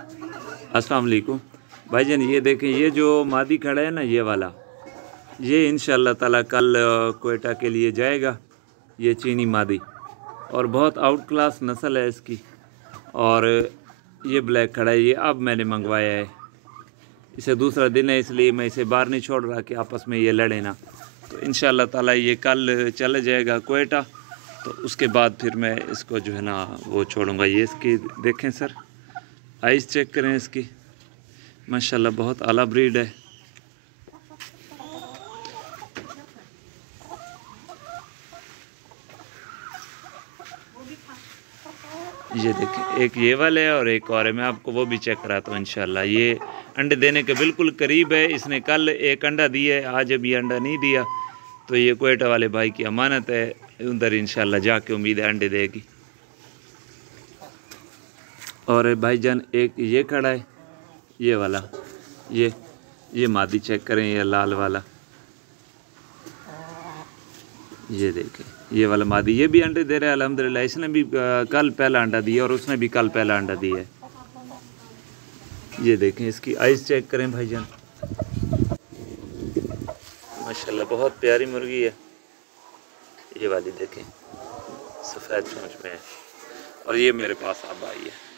अस्सलाम वालेकुम भाईजान। ये देखें, ये जो मादी खड़ा है ना, ये वाला, ये इंशाअल्लाह ताला कल कोयटा के लिए जाएगा। ये चीनी मादी और बहुत आउट क्लास नस्ल है इसकी। और ये ब्लैक खड़ा है, ये अब मैंने मंगवाया है। इसे दूसरा दिन है, इसलिए मैं इसे बाहर नहीं छोड़ रहा कि आपस में ये लड़े ना। तो इंशाअल्लाह ताला ये कल चला जाएगा कोयटा, तो उसके बाद फिर मैं इसको जो है ना वो छोड़ूंगा। ये इसकी देखें सर, आइज़ चेक करें इसकी, माशाल्लाह बहुत आला ब्रीड है। ये देखें, एक ये वाले है और एक और है, मैं आपको वो भी चेक कराता हूँ इंशाल्लाह। ये अंडे देने के बिल्कुल करीब है। इसने कल एक अंडा दिया है, आज अभी अंडा नहीं दिया। तो ये कोयटा वाले भाई की अमानत है, उधर इंशाल्लाह जाके उम्मीद है अंडे देगी। और भाईजान एक ये खड़ा है, ये वाला, ये मादी चेक करें, ये लाल वाला, ये देखें, ये वाला मादी, ये भी अंडे दे रहा है अल्हम्दुलिल्लाह। इसने भी कल पहला अंडा दिया और उसने भी कल पहला अंडा दिया है। ये देखें, इसकी आइज़ चेक करें भाईजान, माशाल्लाह बहुत प्यारी मुर्गी है। ये वाली देखें, सफ़ेद चोंच में है और ये मेरे पास अब आई है।